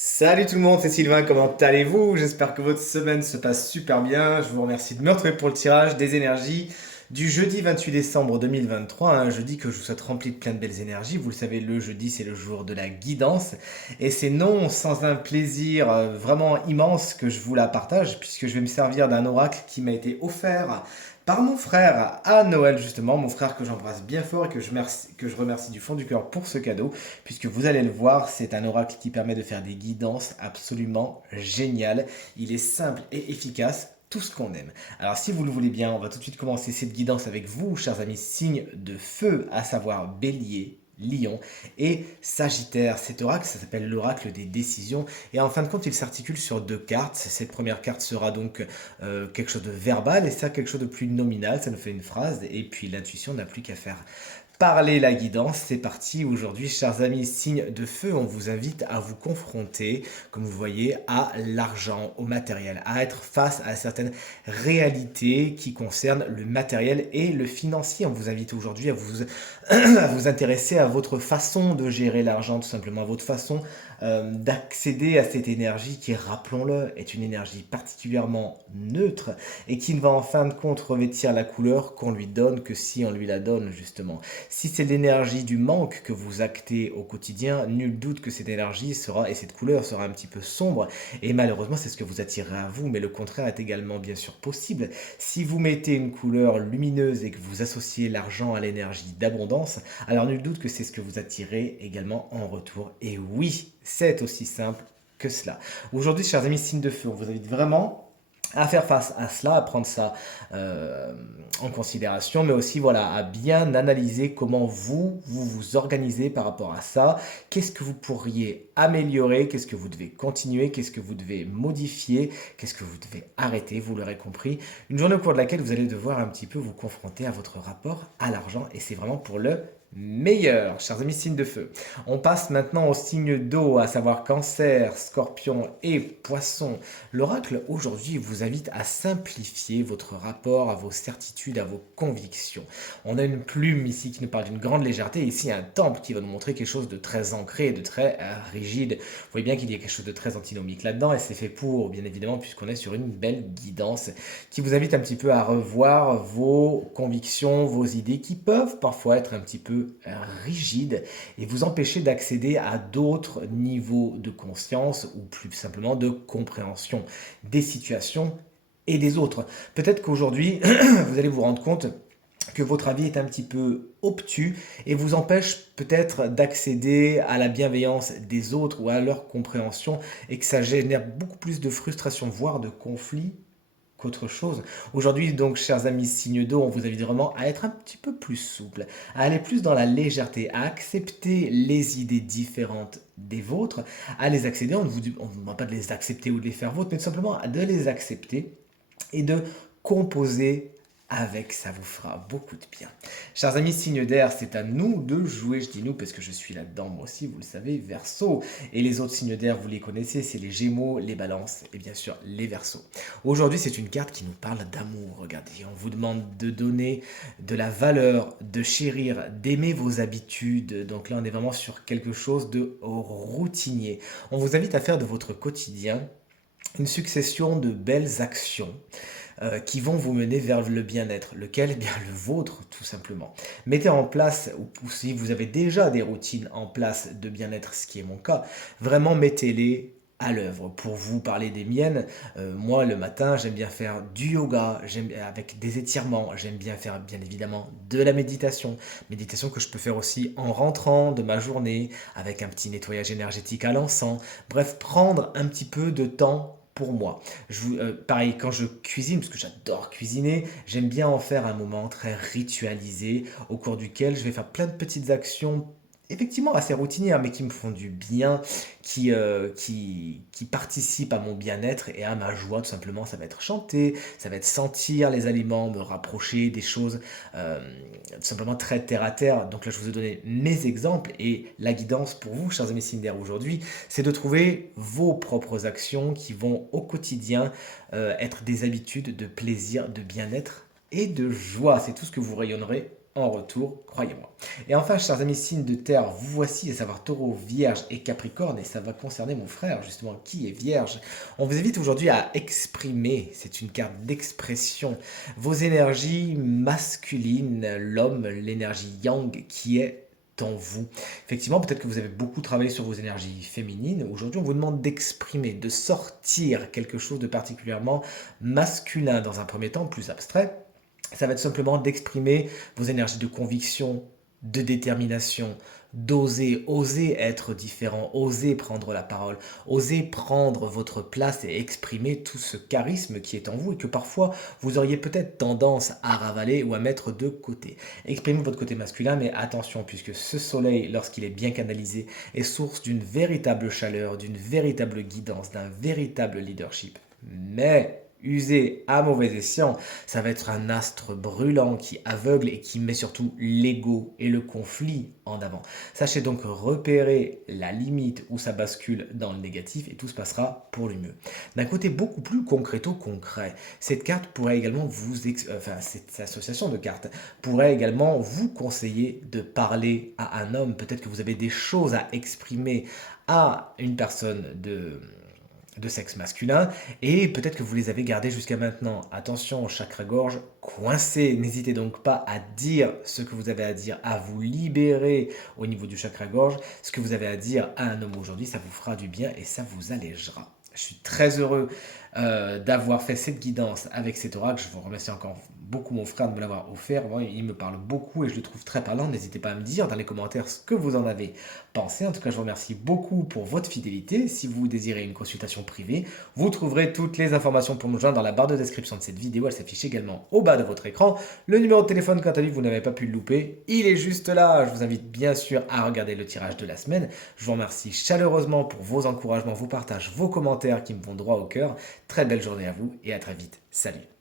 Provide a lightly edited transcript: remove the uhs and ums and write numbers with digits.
Salut tout le monde, c'est Sylvain, comment allez-vous? J'espère que votre semaine se passe super bien. Je vous remercie de me retrouver pour le tirage des énergies du jeudi 28 décembre 2023, un jeudi que je vous souhaite rempli de plein de belles énergies. Vous le savez, le jeudi c'est le jour de la guidance et c'est non sans un plaisir vraiment immense que je vous la partage puisque je vais me servir d'un oracle qui m'a été offert par mon frère à Noël justement, mon frère que j'embrasse bien fort et que je remercie du fond du cœur pour ce cadeau. Puisque vous allez le voir, c'est un oracle qui permet de faire des guidances absolument géniales. Il est simple et efficace, tout ce qu'on aime. Alors si vous le voulez bien, on va tout de suite commencer cette guidance avec vous, chers amis, signes de feu, à savoir Bélier, Lion et Sagittaire. Cet oracle, ça s'appelle l'oracle des décisions et en fin de compte, il s'articule sur deux cartes. Cette première carte sera donc quelque chose de verbal et ça quelque chose de plus nominal, ça nous fait une phrase et puis l'intuition n'a plus qu'à faire parler la guidance, c'est parti. Aujourd'hui, chers amis, signe de feu, on vous invite à vous confronter, comme vous voyez, à l'argent, au matériel, à être face à certaines réalités qui concernent le matériel et le financier. On vous invite aujourd'hui à vous, à vous intéresser à votre façon de gérer l'argent, tout simplement, à votre façon d'accéder à cette énergie qui, rappelons-le, est une énergie particulièrement neutre et qui ne va en fin de compte revêtir la couleur qu'on lui donne que si on lui la donne, justement. Si c'est l'énergie du manque que vous actez au quotidien, nul doute que cette énergie sera, et cette couleur sera un petit peu sombre, et malheureusement c'est ce que vous attirez à vous, mais le contraire est également bien sûr possible. Si vous mettez une couleur lumineuse et que vous associez l'argent à l'énergie d'abondance, alors nul doute que c'est ce que vous attirez également en retour. Et oui, c'est aussi simple que cela. Aujourd'hui, chers amis, signe de feu, on vous invite vraiment à faire face à cela, à prendre ça euh, en considération, mais aussi voilà, à bien analyser comment vous organisez par rapport à ça. Qu'est-ce que vous pourriez améliorer, qu'est-ce que vous devez continuer, qu'est-ce que vous devez modifier, qu'est-ce que vous devez arrêter, vous l'aurez compris. Une journée au cours de laquelle vous allez devoir un petit peu vous confronter à votre rapport à l'argent, et c'est vraiment pour le meilleur, chers amis signes de feu. On passe maintenant aux signes d'eau, à savoir Cancer, Scorpion et Poisson. L'oracle aujourd'hui vous invite à simplifier votre rapport à vos certitudes, à vos convictions. On a une plume ici qui nous parle d'une grande légèreté, et ici un temple qui va nous montrer quelque chose de très ancré, de très rigide. Vous voyez bien qu'il y a quelque chose de très antinomique là-dedans, et c'est fait pour, bien évidemment, puisqu'on est sur une belle guidance qui vous invite un petit peu à revoir vos convictions, vos idées qui peuvent parfois être un petit peu rigides et vous empêcher d'accéder à d'autres niveaux de conscience ou plus simplement de compréhension des situations et des autres. Peut-être qu'aujourd'hui, vous allez vous rendre compte que votre avis est un petit peu obtus et vous empêche peut-être d'accéder à la bienveillance des autres ou à leur compréhension et que ça génère beaucoup plus de frustration, voire de conflit qu'autre chose. Aujourd'hui, donc, chers amis signe d'eau, on vous invite vraiment à être un petit peu plus souple, à aller plus dans la légèreté, à accepter les idées différentes des vôtres, à les accéder. On ne vous demande pas de les accepter ou de les faire vôtres, mais tout simplement de les accepter et de composer avec, ça vous fera beaucoup de bien. Chers amis signes d'air, c'est à nous de jouer, je dis nous parce que je suis là-dedans moi aussi, vous le savez, Verseau. Et les autres signes d'air, vous les connaissez, c'est les Gémeaux, les Balances et bien sûr les Verseaux. Aujourd'hui, c'est une carte qui nous parle d'amour. Regardez, on vous demande de donner de la valeur, de chérir, d'aimer vos habitudes. Donc là, on est vraiment sur quelque chose de routinier. On vous invite à faire de votre quotidien une succession de belles actions qui vont vous mener vers le bien-être, lequel est bien le vôtre tout simplement. Mettez en place, ou si vous avez déjà des routines en place de bien-être, ce qui est mon cas, vraiment mettez-les à l'œuvre. Pour vous parler des miennes, moi le matin j'aime bien faire du yoga, j'aime avec des étirements, j'aime bien faire bien évidemment de la méditation, méditation que je peux faire aussi en rentrant de ma journée avec un petit nettoyage énergétique à l'encens. Bref, prendre un petit peu de temps pour moi. Pareil, quand je cuisine, parce que j'adore cuisiner, j'aime bien en faire un moment très ritualisé au cours duquel je vais faire plein de petites actions effectivement assez routinières, mais qui me font du bien, qui participent à mon bien-être et à ma joie, tout simplement. Ça va être chanter, ça va être sentir les aliments, me rapprocher des choses tout simplement très terre à terre. Donc là, je vous ai donné mes exemples et la guidance pour vous, chers amis Cinder, aujourd'hui, c'est de trouver vos propres actions qui vont au quotidien être des habitudes de plaisir, de bien-être et de joie. C'est tout ce que vous rayonnerez en retour, croyez-moi. Et enfin, chers amis signes de terre, vous voici, à savoir Taureau, Vierge et Capricorne, et ça va concerner mon frère, justement, qui est Vierge. On vous invite aujourd'hui à exprimer, c'est une carte d'expression, vos énergies masculines, l'homme, l'énergie yang qui est en vous. Effectivement, peut-être que vous avez beaucoup travaillé sur vos énergies féminines. Aujourd'hui, on vous demande d'exprimer, de sortir quelque chose de particulièrement masculin dans un premier temps, plus abstrait. Ça va être simplement d'exprimer vos énergies de conviction, de détermination, d'oser, oser être différent, oser prendre la parole, oser prendre votre place et exprimer tout ce charisme qui est en vous et que parfois vous auriez peut-être tendance à ravaler ou à mettre de côté. Exprimez votre côté masculin, mais attention, puisque ce soleil, lorsqu'il est bien canalisé, est source d'une véritable chaleur, d'une véritable guidance, d'un véritable leadership. Mais usé à mauvais escient, ça va être un astre brûlant qui aveugle et qui met surtout l'ego et le conflit en avant. Sachez donc repérer la limite où ça bascule dans le négatif et tout se passera pour le mieux. D'un côté beaucoup plus concret, cette carte pourrait également cette association de cartes pourrait également vous conseiller de parler à un homme. Peut-être que vous avez des choses à exprimer à une personne de sexe masculin et peut-être que vous les avez gardés jusqu'à maintenant. Attention au chakra-gorge coincé, n'hésitez donc pas à dire ce que vous avez à dire, à vous libérer au niveau du chakra-gorge. Ce que vous avez à dire à un homme aujourd'hui, ça vous fera du bien et ça vous allégera. Je suis très heureux d'avoir fait cette guidance avec cet oracle. Je vous remercie encore beaucoup mon frère de me l'avoir offert. Bon, il me parle beaucoup et je le trouve très parlant. N'hésitez pas à me dire dans les commentaires ce que vous en avez pensé. En tout cas, je vous remercie beaucoup pour votre fidélité. Si vous désirez une consultation privée, vous trouverez toutes les informations pour me joindre dans la barre de description de cette vidéo. Elle s'affiche également au bas de votre écran. Le numéro de téléphone, quant à lui, vous n'avez pas pu le louper. Il est juste là. Je vous invite bien sûr à regarder le tirage de la semaine. Je vous remercie chaleureusement pour vos encouragements, vos partages, vos commentaires qui me vont droit au cœur. Très belle journée à vous et à très vite. Salut!